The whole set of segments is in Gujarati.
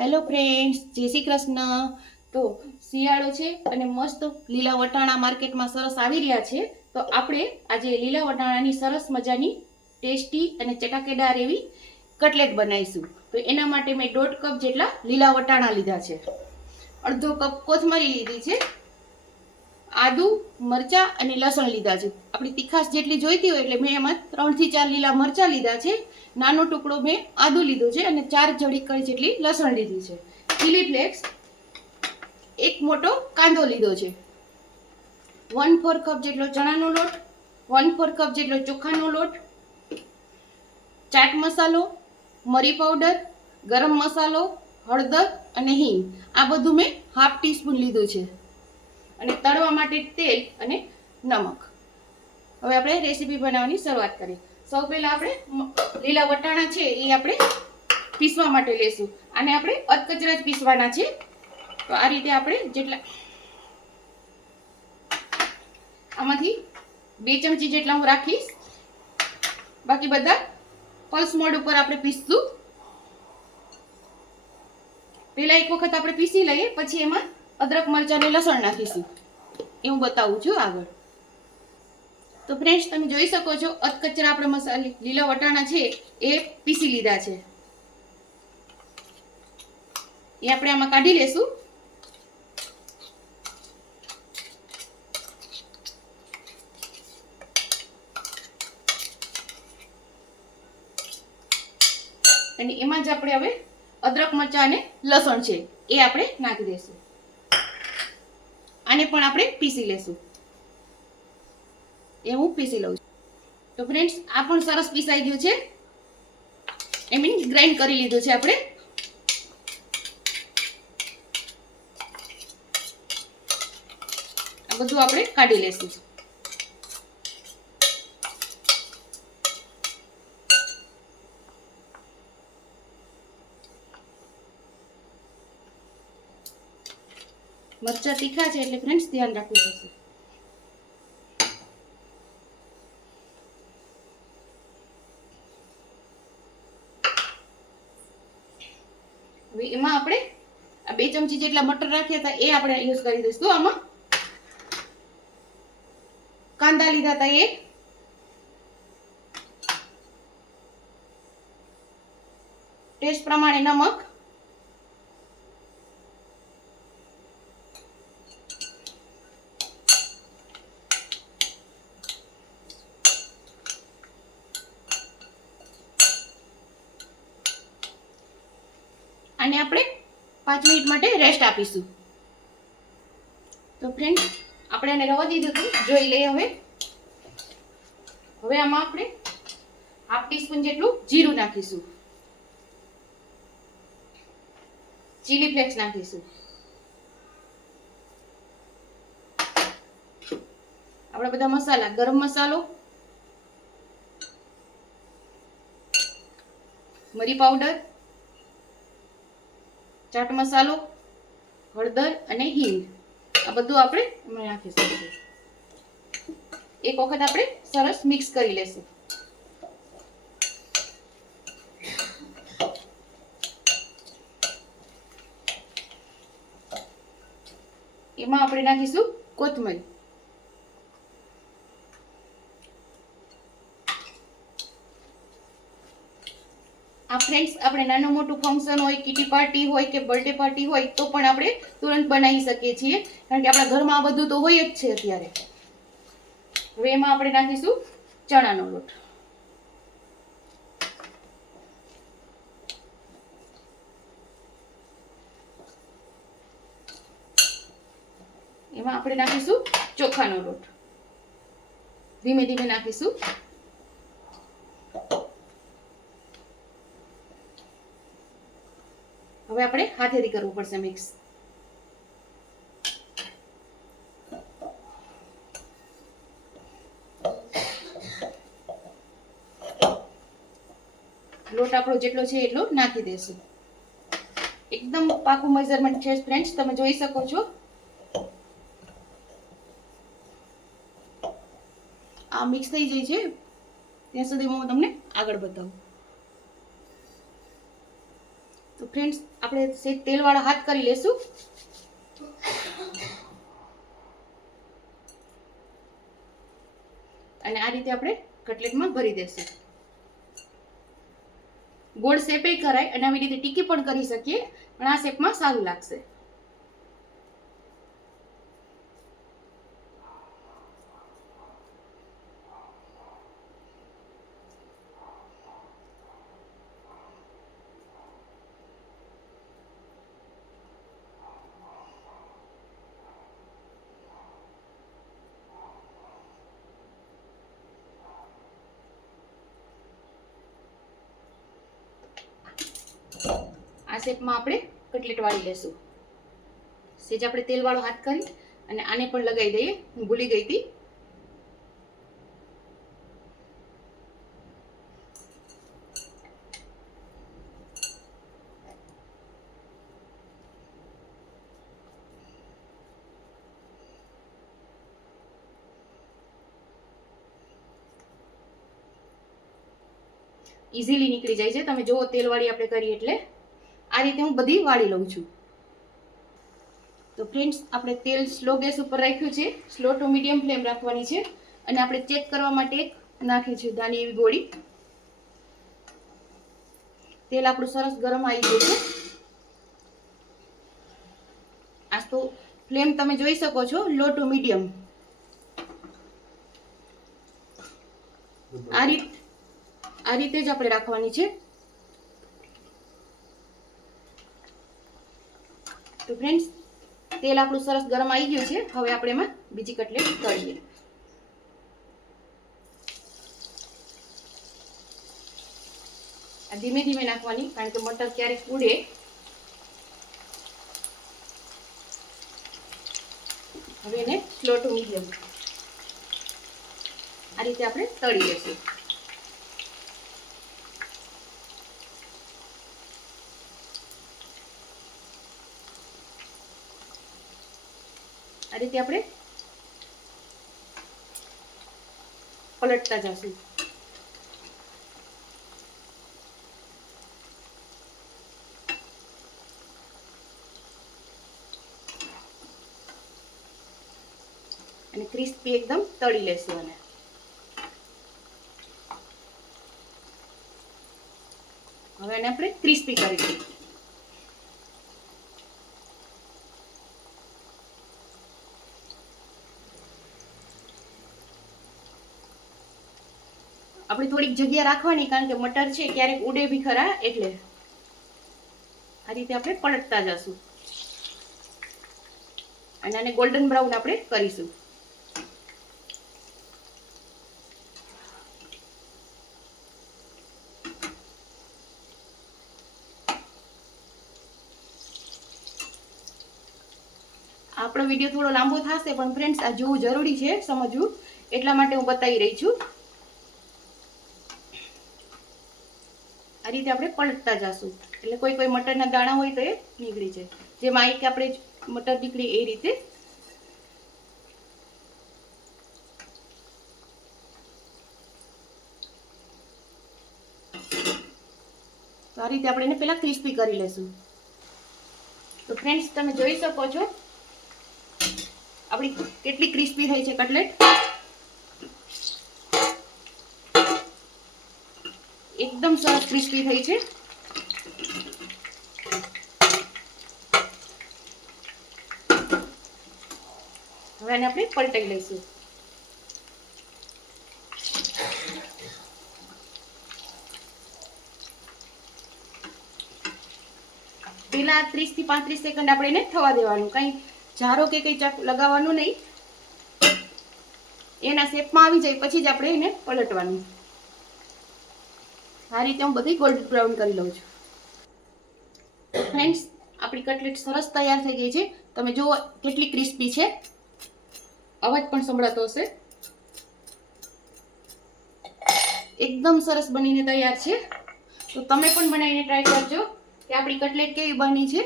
હેલો ફ્રેન્ડ્સ, જય શ્રી કૃષ્ણ. તો શિયાળો છે અને મસ્ત લીલા વટાણા માર્કેટમાં સરસ આવી રહ્યા છે. તો આપણે આજે લીલા વટાણાની સરસ મજાની ટેસ્ટી અને ચટાકેદાર એવી કટલેટ બનાવીશું. તો એના માટે મેં 1.5 કપ જેટલા લીલા વટાણા લીધા છે, અડધો કપ કોથમરી લીધી છે, આદુ, મરચા અને લસણ લીધા છે. આપણી તીખાશ જેટલી જોઈતી હોય એટલે મેં એમાં 3 થી 4 લીલા મરચા લીધા છે, નાનો ટુકડો મેં આદુ લીધું છે અને 4 જડી કળી જેટલી લસણ લીધી છે. ચીલી ફ્લેક્સ એક મોટો કાંદો લીધો છે, 1/4 કપ જેટલો ચણાનો લોટ, 1/4 કપ જેટલો ચોખાનો લોટ, ચાટ મસાલો, મરી પાવડર, ગરમ મસાલો, હળદર અને હિંગ. આ બધું મેં ½ ટીસ્પૂન લીધું છે અને તળવા માટે તેલ અને નમક. હવે આપણે રેસીપી બનાવવાની શરૂઆત કરીએ. સૌ પહેલા આપણે લીલા વટાણા છે એ આપણે પીસવા માટે લેશું. આને આપણે અધકચરા જ પીસવાના છે. તો આ રીતે આપણે જેટલા આમાંથી 2 ચમચી જેટલા હું રાખીશ, બાકી બધા પલ્સ મોડ ઉપર આપણે પીસશું. પહેલા એક વખત આપણે પીસી લઈએ, પછી એમાં અદરક, મરચાં અને લસણ નાખીશું. એ હું બતાવું છું આગળ. તો ફ્રેન્ડ્સ, તમે જોઈ શકો છો અધકચરા આપણે મસાલા લીલા વટાણા છે એ પીસી લીધા છે. એ આપણે આમાં કાઢી લેશું. અને એમાં જ આપણે હવે અદરક, મરચાં અને લસણ છે એ આપણે નાખી દઈશું. આને પણ આપણે પીસી લેશું. એ હું પીસી લઉં છું. તો ફ્રેન્ડ્સ, આ પણ સરસ પીસાઈ ગયું છે. I mean ગ્રાઇન્ડ કરી લીધું છે આપણે. આ બધું આપણે કાઢી લેશું. મરચાં તીખા છે એટલે ફ્રેન્ડ્સ ધ્યાન રાખવું પડશે. હવે એમાં આપણે આ 2 ચમચી જેટલા મટર રાખ્યા હતા એ આપણે યુઝ કરી દઈશું. આમાં કાંદા લીધા હતા એક, ટેસ્ટ પ્રમાણે નમક, આને આપણે 5 મિનિટ માટે રેસ્ટ આપીશું. તો ફ્રેન્ડ, આપણે આને રવા દીધું હતું, જોઈ લઈએ હવે. હવે આમાં આપણે ½ ટીસ્પૂન જેટલું જીરું નાખીશું, ચીલી ફ્લેક્સ નાખીશું, આપણા બધા મસાલા, ગરમ મસાલો, મરી પાવડર, ચાટ મસાલો, હળદર અને હિંગ. આ બધું આપણે એમાં નાખીશું. એક વખત આપણે સરસ મિક્સ કરી લેશું. એમાં આપણે નાખીશું કોથમરી. આ ફ્રેન્ડ્સ, આપણે નાનું મોટું ફંક્શન હોય, કિટી પાર્ટી હોય કે બર્થડે પાર્ટી હોય તો પણ આપણે તુરંત બનાવી શકીએ છીએ, કારણ કે આપણા ઘરમાં આ બધું તો હોય જ છે અત્યારે. હવે એમાં આપણે નાખીશું ચણાનો લોટ. એમાં આપણે નાખીશું ચોખાનો લોટ. ધીમે ધીમે નાખીશું. હવે આપણે હાથેથી કરવું પડશે મિક્સ. લોટ આપણો જેટલો છે એટલો નાખી દેશું. એકદમ પાકું મેઝરમેન્ટ છે ફ્રેન્ડ્સ, તમે જોઈ શકો છો. આ મિક્સ થઈ જાય છે ત્યાં સુધી હું તમને આગળ બતાવું. તો ફ્રેન્ડ્સ આપણે તેલવાળા હાથ કરી લેશું. અને આ રીતે આપણે કટલેટમાં ભરી દેશું. ગોળ શેપે કરાય અને આવી રીતે ટીકી પણ કરી શકીએ, પણ આ શેપમાં સારું લાગશે. આ શેપમાં આપણે કટલેટ વાળી લેશું. સેજ આપણે તેલ વાળો હાથ કરી અને આને પણ લગાવી દઈએ. હું ભૂલી ગઈ હતી. ઇઝીલી નીકળી જાય છે. તમે જુઓ તેલ વાળી આપણે કરી એટલે આ રીતે હું બધી વાળી લઉં છું. તો ફ્રેન્ડ્સ આપણે તેલ સ્લો ગેસ ઉપર રાખ્યું છે. સ્લો ટુ મીડિયમ ફ્લેમ રાખવાની છે. અને આપણે ચેક કરવા માટે એક નાખી છે દાની એવી ગોળી. તેલ આપણું સરસ ગરમ આવી ગયું છે. આ તો ફ્લેમ તમે જોઈ શકો છો, લો ટુ મીડિયમ. આ રીતે જ આપણે રાખવાની છે. તો ફ્રેન્ડ્સ તેલ આપણું સરસ ગરમ આવી ગયું છે. હવે આપણે એમાં બીજી કટલેટ તળીએ. આ ધીમે ધીમે નાખવાની, કારણ કે મટર ક્યારેક ઉડે. હવે એને સ્લો ટુ મીડિયમ આ રીતે આપણે તળી લઈશું. આ રીતે આપણે પલટતા જશું. અને ક્રિસ્પી એકદમ તળી લેશું. અને હવે એને આપણે ક્રિસ્પી કરીશું. આપણે થોડીક જગ્યા રાખવાની, કારણ કે મટર છે ક્યારેક ઉડે બી ખરા, એટલે આ રીતે આપણે પલટતા જશું. અને આને ગોલ્ડન બ્રાઉન આપણે કરીશું. આપણો વિડીયો થોડો લાંબો થશે, પણ ફ્રેન્ડ્સ આ જોવું જરૂરી છે, સમજવું, એટલા માટે હું બતાવી રહી છું. આ રીતે આપણે પલટતા જશું, એટલે કોઈ કોઈ મટરના દાણા હોય તો એ નીકળી જાય. જેમ આ કે આપણે મટર નીકળી એ રીતે. તો આ રીતે આપણે એને પહેલા ક્રિસ્પી કરી લેશું. તો ફ્રેન્ડ્સ તમે જોઈ શકો છો આપણી કેટલી ક્રિસ્પી થઈ છે કટલેટ. એકદમ સરસ ક્રિસ્પી થઈ છે. હવે આને આપણે પલટાઈ લઈશું. પેલા 30 થી 35 સેકન્ડ આપણે એને થવા દેવાનું. કઈ જારો કે કઈ લગાવવાનું નહીં. એના શેપમાં આવી જાય પછી જ આપણે એને પલટવાનું. આ રીતે હું બધી ગોલ્ડન બ્રાઉન કરી લઉં છું. ફ્રેન્ડ્સ આપણી કટલેટ સરસ તૈયાર થઈ ગઈ છે. તમે જુઓ કેટલી ક્રિસ્પી છે. અવાજ પણ સંભળાતો હશે. એકદમ સરસ બનીને તૈયાર છે. તો તમે પણ બનાવીને ટ્રાય કરજો કે આપણી કટલેટ કેવી બની છે.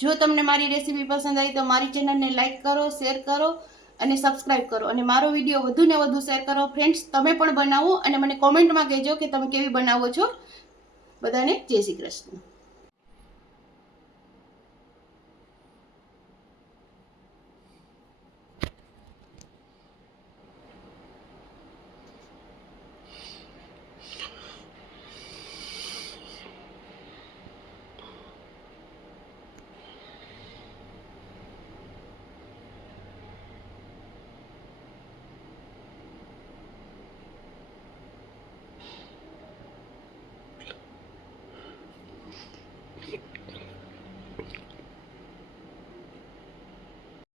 જો તમને મારી રેસીપી પસંદ આવી તો મારી ચેનલને લાઈક કરો, શેર કરો અને સબસ્ક્રાઇબ કરો. અને મારો વિડીયો વધુ ને વધુ શેર કરો. ફ્રેન્ડ્સ તમે પણ બનાવો અને મને કોમેન્ટમાં કહેજો કે તમે કેવી બનાવો છો. બધાને જય શ્રી કૃષ્ણ.